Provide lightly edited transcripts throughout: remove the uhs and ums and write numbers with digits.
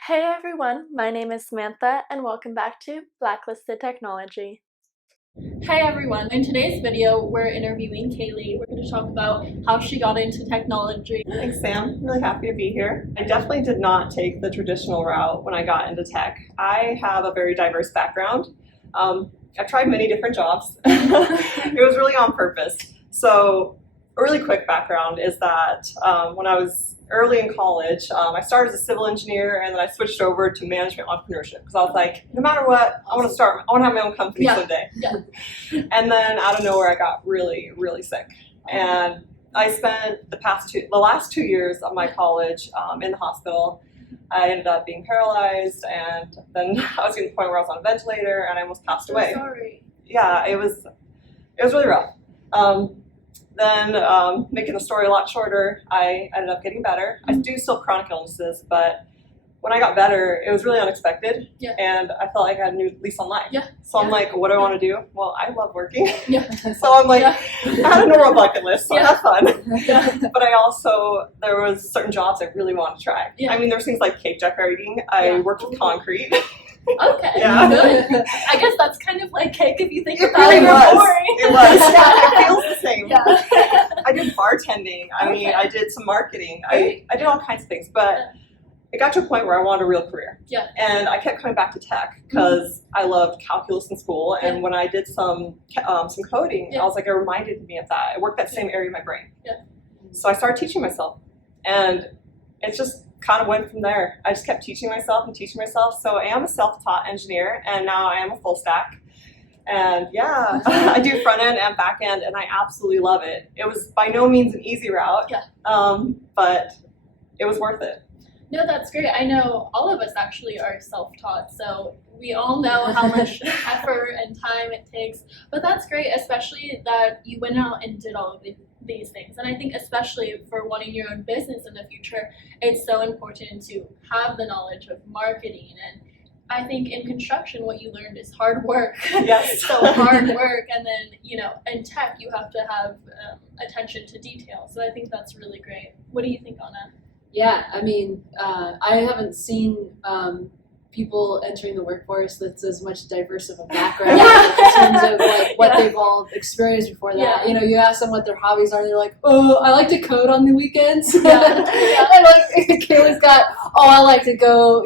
Hey everyone, my name is Samantha and welcome back to Blacklisted Technology. Hey everyone, in today's video we're interviewing Caylee. We're going to talk about how she got into technology. Thanks, Sam. I'm really happy to be here. I definitely did not take the traditional route when I got into tech. I have a very diverse background. I've tried many different jobs. It was really on purpose. So a really quick background is that when I was early in college, I started as a civil engineer and then I switched over to management entrepreneurship because I was like, no matter what, I want to have my own company someday. Yeah. And then out of nowhere, I got really, really sick. And I spent the last 2 years of my college in the hospital. I ended up being paralyzed, and then I was getting to the point where I was on a ventilator, and I almost passed away. Sorry. Yeah, it was really rough. Then making the story a lot shorter, I ended up getting better. I do still have chronic illnesses, but when I got better, it was really unexpected, and I felt like I had a new lease on life. So I'm like, what do I want to do? Well, I love working. So I'm like, I had a normal bucket list, so I had fun. But I also, there was certain jobs I really wanted to try. I mean, there's things like cake decorating. I worked with concrete. Okay. Yeah. Good. I guess that's kind of like cake if you think It about really it. was. Boring. It was. It feels the same. Yeah. I did bartending. I mean, I did some marketing. I did all kinds of things, but it got to a point where I wanted a real career. And I kept coming back to tech because I loved calculus in school. And when I did some coding, I was like, it reminded me of that. I worked that same area of my brain. So I started teaching myself. And it just kind of went from there. I just kept teaching myself and teaching myself. So I am a self-taught engineer, and now I am a full stack. And yeah, I do front end and back end, and I absolutely love it. It was by no means an easy route, but it was worth it. No, that's great. I know all of us actually are self-taught, so we all know how much effort and time it takes. But that's great, especially that you went out and did all of these things. And I think especially for wanting your own business in the future, it's so important to have the knowledge of marketing. And I think in construction, what you learned is hard work. Yes. So hard work, and then, in tech, you have to have attention to detail. So I think that's really great. What do you think, Anna? Yeah, I mean, I haven't seen people entering the workforce that's as much diverse of a background in terms of like what they've all experienced before that. You ask them what their hobbies are, they're like, oh, I like to code on the weekends. And like Caylee's got, I like to go,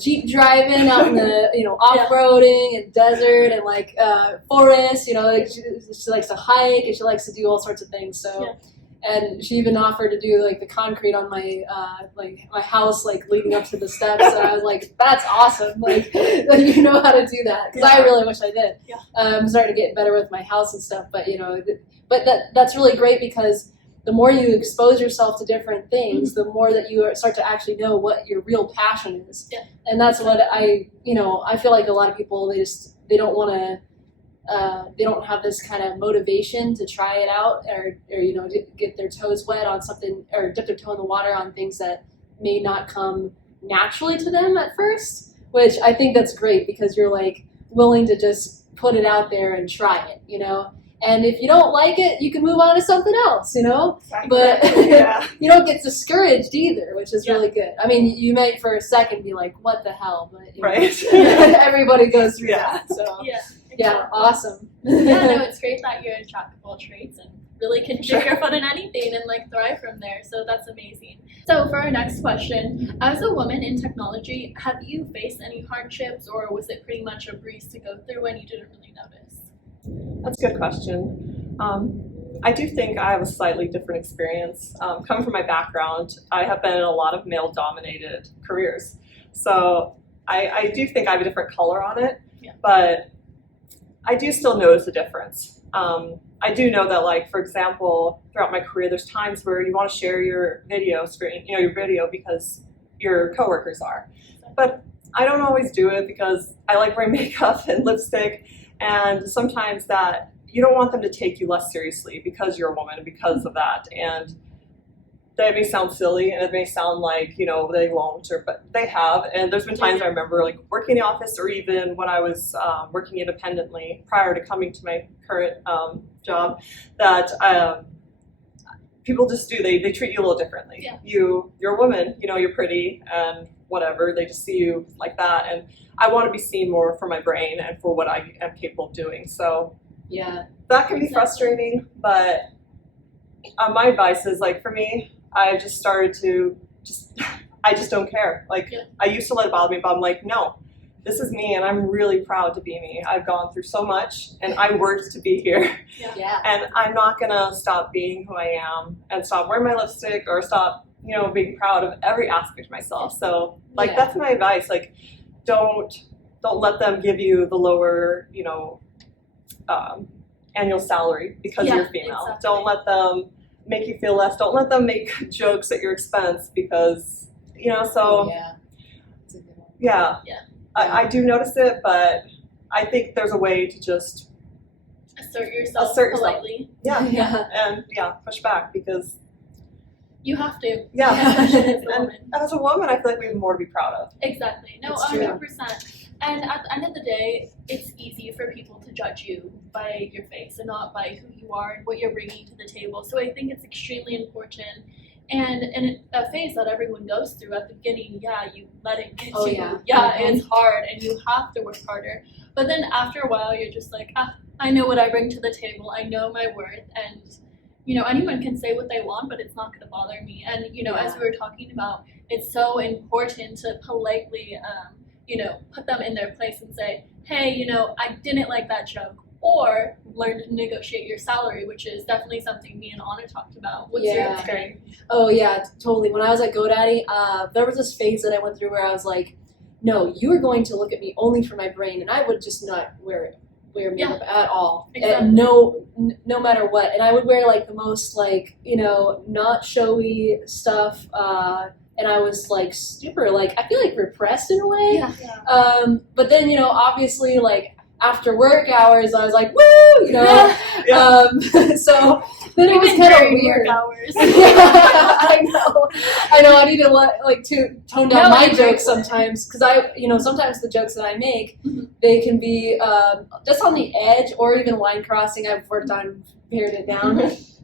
Jeep driving out in the, off-roading and desert and like forest, she likes to hike and she likes to do all sorts of things. So. And she even offered to do like the concrete on my my house, like leading up to the steps. And I was like, "That's awesome! Like you know how to do that." Because I really wish I did. I'm starting to get better with my house and stuff, but that's really great because the more you expose yourself to different things, the more that you start to actually know what your real passion is. And that's what I feel like a lot of people they don't want to. They don't have this kind of motivation to try it out or get their toes wet on something or dip their toe in the water on things that may not come naturally to them at first, which I think that's great because you're like willing to just put it out there and try it, and if you don't like it, you can move on to something else, but you don't get discouraged either, which is really good. I mean, you might for a second be like, what the hell, but everybody goes through that, so yeah, awesome. It's great that you're a jack of all trades and really can dip your foot in anything and like thrive from there. So that's amazing. So for our next question, as a woman in technology, have you faced any hardships or was it pretty much a breeze to go through and you didn't really notice? That's a good question. I do think I have a slightly different experience. Coming from my background, I have been in a lot of male-dominated careers. So I do think I have a different color on it, but I do still notice a difference. I do know that, like, for example, throughout my career, there's times where you want to share your video screen, your video because your coworkers are. But I don't always do it because I like wearing makeup and lipstick, and sometimes that you don't want them to take you less seriously because you're a woman and because of that. And that may sound silly and it may sound like, they won't, but they have. And there's been times I remember like working in the office or even when I was working independently prior to coming to my current job that people just do, they treat you a little differently. Yeah. You're a woman, you know, you're pretty and whatever, they just see you like that, and I want to be seen more for my brain and for what I am capable of doing. So Yeah. that can be Exactly. frustrating, but my advice is, like, for me, I just started to I just don't care. Like, Yeah. I used to let it bother me, but I'm like, no, this is me, and I'm really proud to be me. I've gone through so much, and I worked to be here, Yeah. and I'm not gonna stop being who I am and stop wearing my lipstick or stop, you know, being proud of every aspect of myself. So, like, Yeah. that's my advice. Like, don't let them give you the lower, you know, annual salary because Yeah, you're female. exactly. Don't let them make you feel less. Don't let them make jokes at your expense because, you know, so Yeah. That's a good one. yeah. Yeah. I do notice it, but I think there's a way to just, Assert yourself Assert yourself. politely. yeah, Yeah. and push back because, You have to. yeah. Especially as a And woman. as a woman, I feel like we have more to be proud of. Exactly. No, It's true. 100%. And at the end of the day, it's easy for people to judge you by your face and not by who you are and what you're bringing to the table. So I think it's extremely important. And in a phase that everyone goes through at the beginning, yeah, you let it get Oh, you. yeah. Yeah, Mhm. it's hard and you have to work harder. But then after a while, you're just like, I know what I bring to the table. I know my worth. And, you know, anyone can say what they want, but it's not going to bother me. And, you know, as Yeah. we were talking about, it's so important to politely, you know, put them in their place and say, hey, you know, I didn't like that joke. Or learn to negotiate your salary, which is definitely something me and Anna talked about. What's your Yeah. experience? Oh yeah, totally. When I was at GoDaddy, there was this phase that I went through where I was like, no, you are going to look at me only for my brain, and I would just not wear makeup at all, Exactly. and no matter what. And I would wear like the most like, you know, not showy stuff, and I was like super like, I feel like repressed in a way. Yeah. But then, you know, obviously like after work hours, I was like, woo, you know. Yeah. So then it was Even kind of during weird. work hours. I know. I need to like to tone down No, my I agree jokes with sometimes because sometimes the jokes that I make, Mhm. they can be just on the edge or even line crossing. I've worked on pared it down,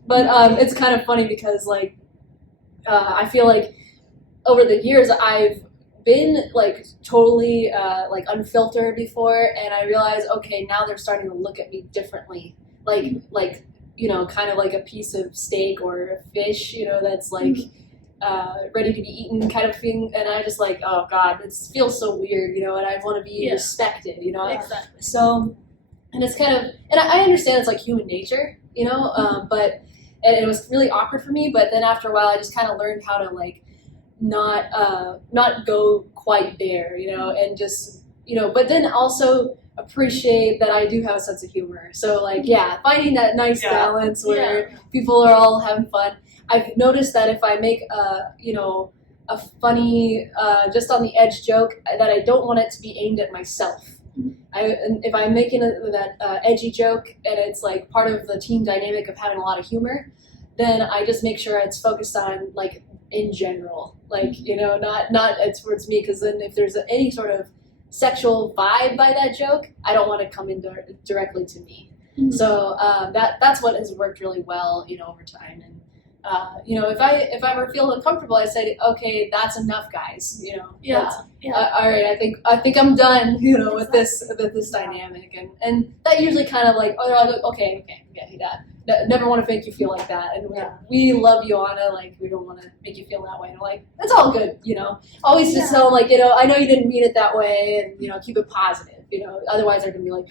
but it's kind of funny because like I feel like over the years I've been like totally like unfiltered before, and I realized, okay, now they're starting to look at me differently, like you know, kind of like a piece of steak or a fish, you know, that's like ready to be eaten kind of thing. And I just like, oh God, it feels so weird, you know, and I want to be Yeah. respected, you know. Exactly. So, and it's kind of, and I understand it's like human nature, you know, but, and it was really awkward for me, but then after a while I just kind of learned how to like not go quite there, you know, and just, you know, but then also appreciate that I do have a sense of humor. So like, yeah, finding that nice Yeah. balance where people are all having fun. I've noticed that if I make a funny, just on the edge joke, that I don't want it to be aimed at myself. And if I'm making that edgy joke and it's like part of the team dynamic of having a lot of humor, then I just make sure it's focused on like in general, like, you know, not towards me, because then if there's any sort of sexual vibe by that joke, I don't want to come in directly to me. Mhm. So that's what has worked really well, you know, over time. And you know, if I ever feel uncomfortable, I said, okay, that's enough, guys. You know, Yeah. that's- Yeah. all right, I think I'm done. You know, with this dynamic, and that usually kind of like, oh, they're all like, okay, that. Never want to make you feel like that, and we love you, Anna. Like, we don't want to make you feel that way. And we're like, it's all good, you know. Always just tell them, like, you know, I know you didn't mean it that way, and you know, keep it positive, you know. Otherwise, they're gonna be like,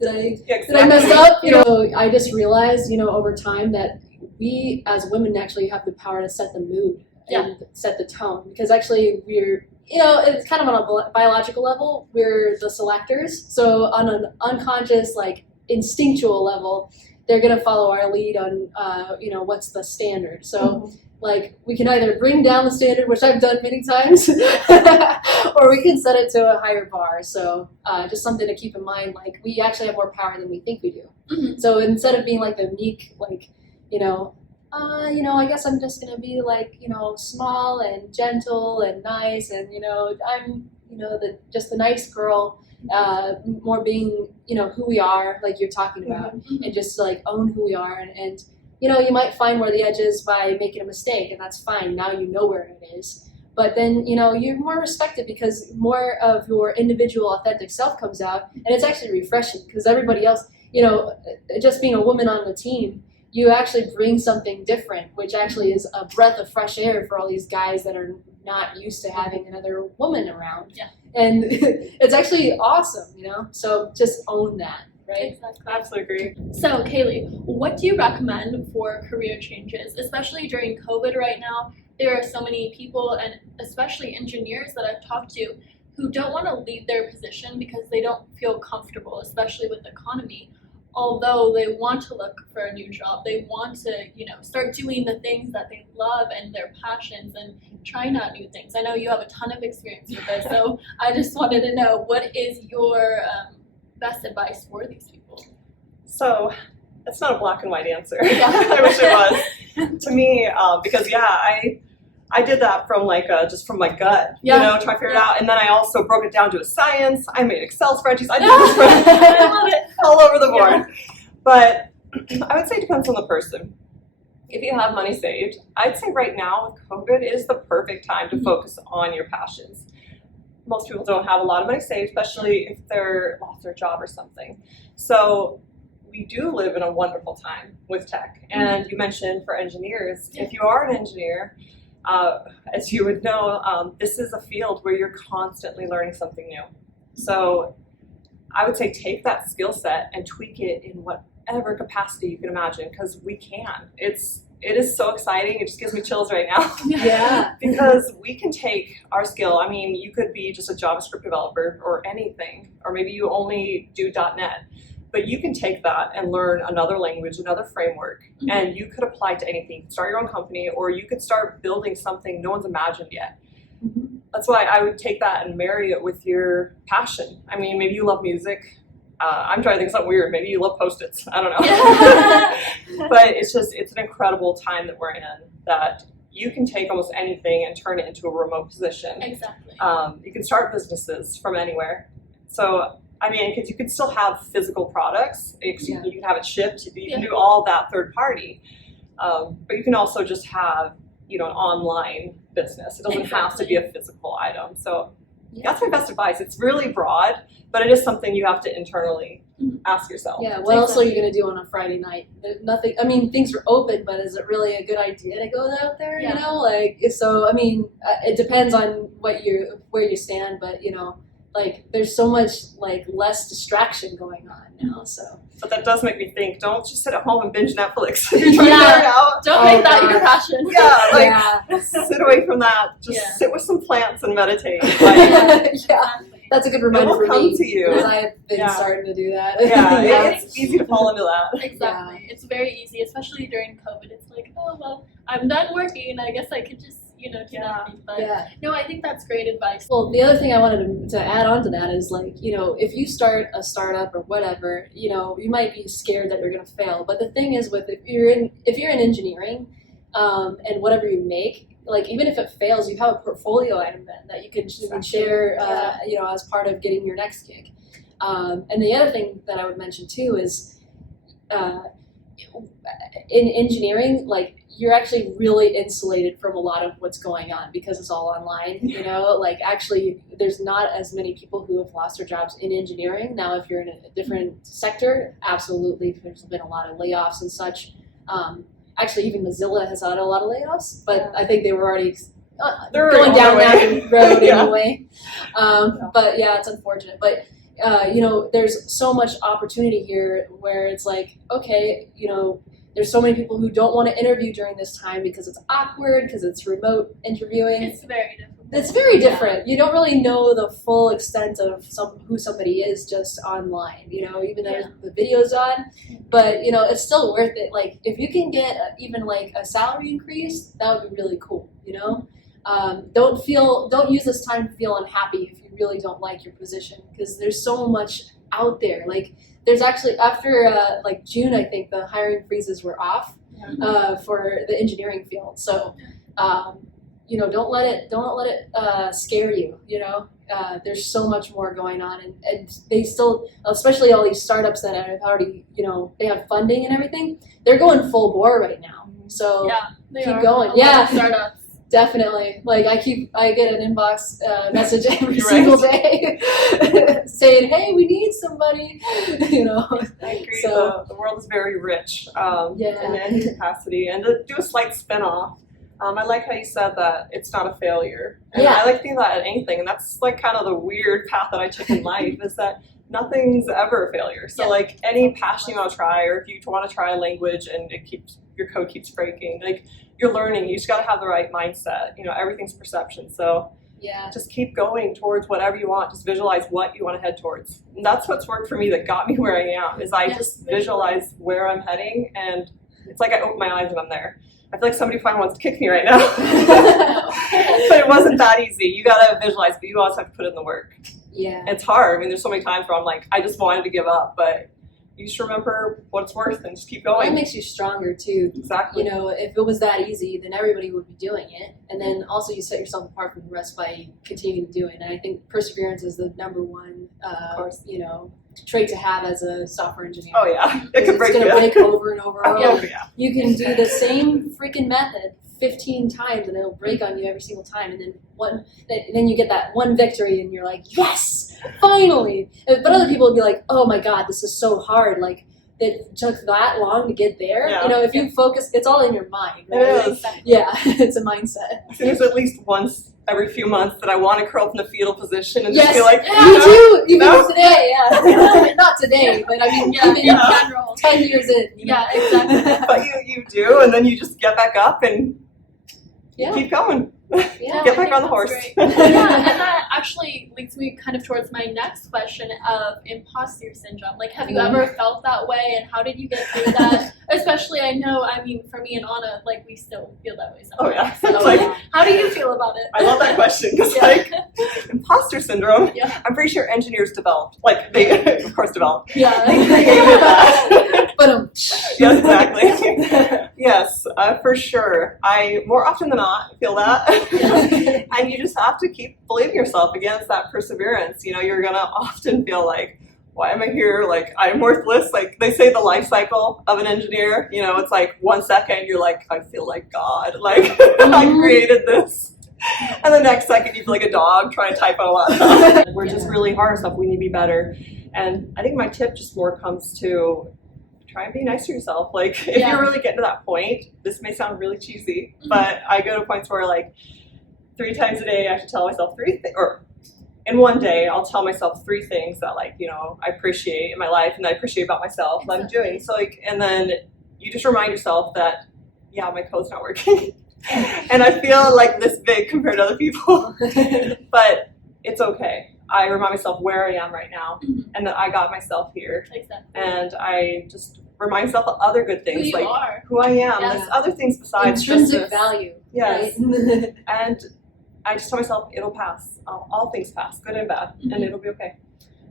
did I mess up? You know, I just realized, you know, over time that we as women actually have the power to set the mood and set the tone, because actually we're, you know, it's kind of on a biological level, we're the selectors. So on an unconscious, like instinctual level, they're gonna follow our lead on, you know, what's the standard. So like we can either bring down the standard, which I've done many times, or we can set it to a higher bar. So just something to keep in mind, like we actually have more power than we think we do. Mhm. So instead of being like the meek, like, you know, I guess I'm just gonna be like, you know, small and gentle and nice, and you know, I'm, you know, just the nice girl. More being, you know, who we are, like you're talking about, and just like own who we are, and you might find where the edge is by making a mistake, and that's fine. Now you know where it is. But then, you're more respected because more of your individual authentic self comes out, and it's actually refreshing because everybody else, just being a woman on the team, you actually bring something different, which actually is a breath of fresh air for all these guys that are not used to having another woman around. Yeah. And it's actually awesome, so just own that, right? Exactly. Absolutely agree. So, Caylee, what do you recommend for career changes, especially during COVID right now? There are so many people, and especially engineers that I've talked to, who don't want to leave their position because they don't feel comfortable, especially with the economy. Although they want to look for a new job, they want to, start doing the things that they love and their passions and trying out new things. I know you have a ton of experience with this, so I just wanted to know, what is your best advice for these people? So it's not a black and white answer. I wish it was. To me, because I did that from just from my gut, try to figure it out. And then I also broke it down to a science. I made Excel spreadsheets. I did this I love it. all over the board. But I would say it depends on the person. If you have money saved, I'd say right now with COVID is the perfect time to focus on your passions. Most people don't have a lot of money saved, especially if they're lost their job or something. So we do live in a wonderful time with tech. And you mentioned for engineers, if you are an engineer, as you would know, this is a field where you're constantly learning something new. So I would say take that skill set and tweak it in whatever capacity you can imagine, because we can. It is so exciting. It just gives me chills right now. Yeah. Because we can take our skill. I mean, you could be just a JavaScript developer or anything, or maybe you only do .NET. But you can take that and learn another language, another framework, and you could apply it to anything. You could start your own company, or you could start building something no one's imagined yet. That's why I would take that and marry it with your passion. I mean, maybe you love music. I'm trying to think of something weird. Maybe you love Post-its. I don't know. But it's an incredible time that we're in, that you can take almost anything and turn it into a remote position. Exactly. You can start businesses from anywhere. So I mean, because you could still have physical products. You can have it shipped. You can do all that third party. But you can also just have, an online business. It doesn't have to be a physical item. So that's my best advice. It's really broad, but it is something you have to internally ask yourself. Yeah, what else are you going to do on a Friday night? Nothing. I mean, things are open, but is it really a good idea to go out there? So I mean, it depends on where you stand, but there's so much less distraction going on now. So, but that does make me think. Don't just sit at home and binge Netflix. You're trying to figure it out. Don't make that your passion. Sit away from that. Just sit with some plants and meditate. That's a good reminder for me. It will come to you. Because I've been starting to do that. It's easy to fall into that. Exactly. Yeah. It's very easy, especially during COVID. It's like, oh well, I'm done working. I guess I could just do nothing. But no, I think that's great advice. Well, the other thing I wanted to add on to that is if you start a startup or whatever, you might be scared that you're going to fail. But the thing is, if you're in engineering, and whatever you make, even if it fails, you have a portfolio item then that you can share, as part of getting your next gig. And the other thing that I would mention too is, in engineering, you're actually really insulated from a lot of what's going on because it's all online, actually there's not as many people who have lost their jobs in engineering. Now, if you're in a different sector, absolutely, there's been a lot of layoffs and such. Actually, even Mozilla has had a lot of layoffs, but I think they were already going down that road anyway. But it's unfortunate. But, there's so much opportunity here where it's okay, there's so many people who don't want to interview during this time because it's awkward, because it's remote interviewing. It's very different. It's very different. You don't really know the full extent of who somebody is just online, even though the video's on. But, it's still worth it. If you can get even a salary increase, that would be really cool, Don't use this time to feel unhappy if you really don't like your position, because there's so much out there. There's actually, after June, I think the hiring freezes were off for the engineering field. So don't let it scare you. There's so much more going on, and they still, especially all these startups that have already, they have funding and everything. They're going full bore right now. So Yeah, they keep are. going. A lot Yeah. of startups. Definitely. Like I get an inbox message every You're single right. day saying, "Hey, we need somebody." I agree. So- The world is very rich Yeah. in any capacity. And to do a slight spin-off, I like how you said that it's not a failure. And Yeah. I like to think that at anything. And that's like kind of the weird path that I took in life is that nothing's ever a failure. So Yeah. like any passion you want to try, or if you want to try a language and your code keeps breaking, like you're learning, you just got to have the right mindset. Everything's perception. So Yeah. just keep going towards whatever you want. Just visualize what you want to head towards. And that's what's worked for me that got me where I am, is I Yes, just visualize where I'm heading, and it's like I open my eyes and I'm there. I feel like somebody probably wants to kick me right now. But it wasn't that easy. You gotta visualize, but you also have to put in the work. Yeah. It's hard. I mean, there's so many times where I'm like, I just wanted to give up, but you just remember what it's worth and just keep Well, it going. makes you stronger too. Exactly. If it was that easy, then everybody would be doing it. And then also you set yourself apart from the rest by continuing to do it. And I think perseverance is the number one, course. trait to have as a software engineer. Oh yeah, it Because could break it's you. going to break over and over and Oh over. yeah. You can do the same freaking method 15 times and it'll break on you every single time. And then you get that one victory and you're like, yes, finally. But other people would be like, oh my God, this is so hard. Like, it took that long to get there. Yeah. If you focus, it's all in your mind, right? It is. Yeah, it's a mindset. I think there's at least once every few months that I want to curl up in the fetal position and Yes, just be like, me too. Even No? today, yeah. Not today, but I mean, Yeah, even in general. 10 years in. Yeah, exactly. but you do, and then you just get back up and Yeah. keep going. Yeah. Get I back on the think horse. that's great. Yeah, and that actually leads me kind of towards my next question of imposter syndrome. Like, have you ever felt that way, and how did you get through that? Especially, I mean, for me and Anna, like, we still feel that way Oh sometimes. yeah. So, Like, how do you feel about it? I love that question because Yeah. like imposter syndrome. Yeah. I'm pretty sure engineers developed. Like they of course developed. Yeah. They created that. But Yes, exactly. Yes, for sure. I more often than not feel that. And you just have to keep believing yourself against that perseverance. You're gonna often feel like, why am I here? Like, I'm worthless. Like they say the life cycle of an engineer, it's like 1 second you're like, I feel like God. Like I created this. And the next second you feel like a dog trying to type out a lot of stuff. We're just really hard on stuff. We need to be better. And I think my tip just more comes to try and be nice to yourself. Like if Yeah. you're really getting to that point, this may sound really cheesy, Mhm. but I go to points where like 3 times a day I should tell myself 3 things, or in one day I'll tell myself 3 things that like, I appreciate in my life and I appreciate about myself that I'm doing. So like, and then you just remind yourself that, yeah, my code's not working. And I feel like this big compared to other people, but it's okay. I remind myself where I am right now Mhm. and that I got myself here. Exactly. And I just remind myself of other good Who things, you like are. who I am. Yeah. There's other things besides just Intrinsic this. value. Yes. Right? And I just tell myself it'll pass. All things pass, good and bad, and Mhm. it'll be okay.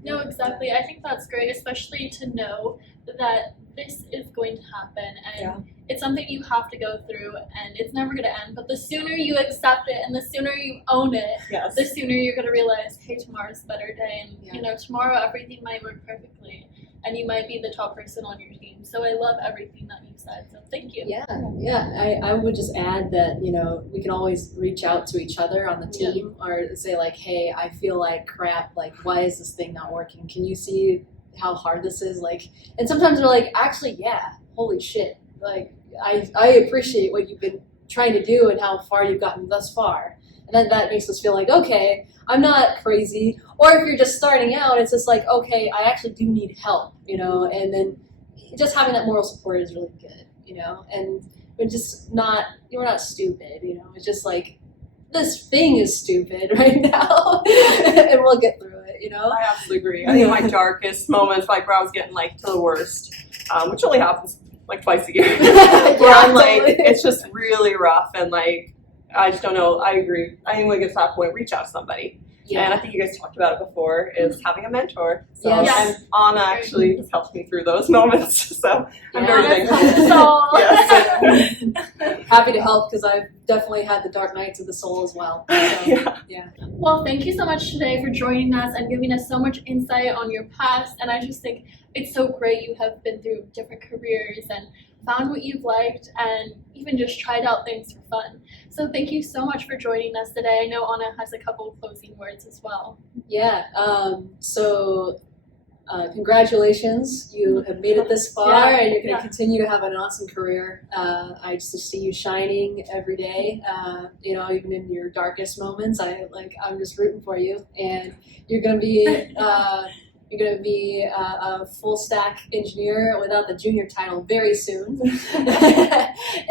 No, exactly. I think that's great, especially to know that this is going to happen and Yeah. it's something you have to go through and it's never going to end. But the sooner you accept it and the sooner you own it, Yes. the sooner you're going to realize, hey, tomorrow's a better day. And, Yeah. tomorrow everything might work perfectly and you might be the top person on your team. So I love everything that you said. So thank you. Yeah. I would just add that, we can always reach out to each other on the Yeah. team or say like, hey, I feel like crap. Like, why is this thing not working? Can you see how hard this is? Like, and sometimes we're like, actually, yeah, holy shit. Like, I appreciate what you've been trying to do and how far you've gotten thus far. And then that makes us feel like, okay, I'm not crazy. Or if you're just starting out, it's just like, okay, I actually do need help, and then just having that moral support is really good, and we're just not, we're not stupid, it's just like, this thing is stupid right now, and we'll get through it, I absolutely agree. I think my darkest moments, like where I was getting like to the worst, which only happens like twice a year, where I'm like, totally. it's just really rough and like, I just don't know. I agree. I think when it gets to that point, reach out to somebody. And I think you guys talked about it before, is having a mentor. So, Yes. and Anna actually has helped me through those moments. So I'm very Anna's thankful. helped us all. Yes. Happy to help because I've definitely had the dark nights of the soul as well. So, Yeah. Well, thank you so much today for joining us and giving us so much insight on your past. And I just think it's so great you have been through different careers and found what you've liked and even just tried out things for fun. So thank you so much for joining us today. I know Anna has a couple of closing words as well. Yeah. Congratulations. You have made it this far, Yeah, and you're going to yeah. continue to have an awesome career. I just see you shining every day. Even in your darkest moments, I'm just rooting for you, and you're going to be. You're going to be a full stack engineer without the junior title very soon.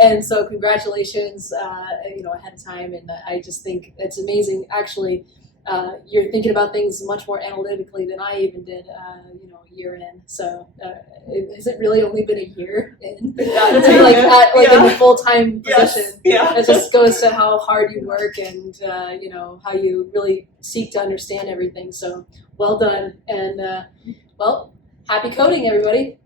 And so congratulations, ahead of time. And I just think it's amazing. Actually, you're thinking about things much more analytically than I even did, a year in. So has it really only been a year in? In the full-time position. Yeah. It just goes to how hard you work and, how you really seek to understand everything. So well done. And, happy coding, everybody.